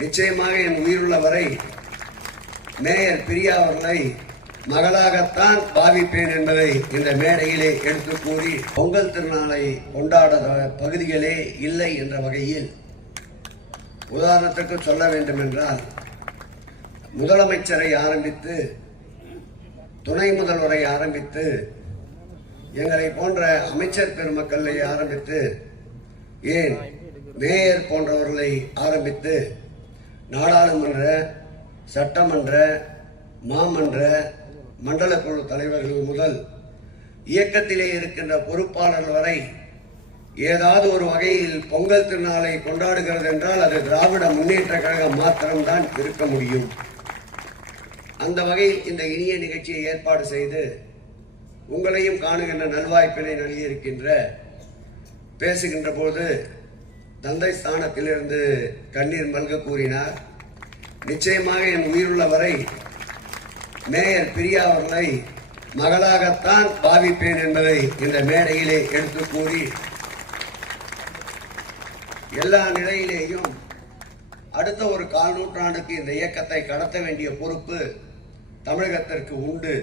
நிச்சயமாக என் உயிருள்ள வரை மேயர் பிரியா அவர்களை மகளாகத்தான் பாவிப்பேன் என்பதை இந்த மேடையிலே எடுத்து கூறி, பொங்கல் திருநாளை கொண்டாட பகுதிகளே இல்லை என்ற வகையில் உதாரணத்துக்கு சொல்ல வேண்டும் என்றால், முதலமைச்சரை ஆரம்பித்து துணை முதல்வரை ஆரம்பித்து எங்களை போன்ற அமைச்சர் பெருமக்களை ஆரம்பித்து ஏன் மேயர் போன்றவர்களை ஆரம்பித்து நாடாளுமன்ற, சட்டமன்ற, மாமன்ற, மண்டல குழு தலைவர்கள் முதல் இயக்கத்திலே இருக்கின்ற பொறுப்பாளர் வரை ஏதாவது ஒரு வகையில் பொங்கல் திருநாளை கொண்டாடுகிறது என்றால் அது திராவிட முன்னேற்ற கழகம் மாத்திரம்தான் இருக்க முடியும். அந்த வகையில் இந்த இனிய நிகழ்ச்சியை ஏற்பாடு செய்து உங்களையும் காணுகின்ற நல்வாய்ப்பினை நல்கியிருக்கின்ற, பேசுகின்ற போது தந்தை ஸ்தானத்திலிருந்து கண்ணீர் மல்க கூறினார். நிச்சயமாக என் உயிருள்ள வரை மேயர் பிரியா அவர்களை மகளாகத்தான் பாவிப்பேன் என்பதை இந்த மேடையிலே எடுத்து கூறி, எல்லா நிலையிலேயும் அடுத்த ஒரு 4 நூற்றாண்டுக்கு இந்த இயக்கத்தை கடத்த வேண்டிய பொறுப்பு தமிழகத்திற்கு உண்டு.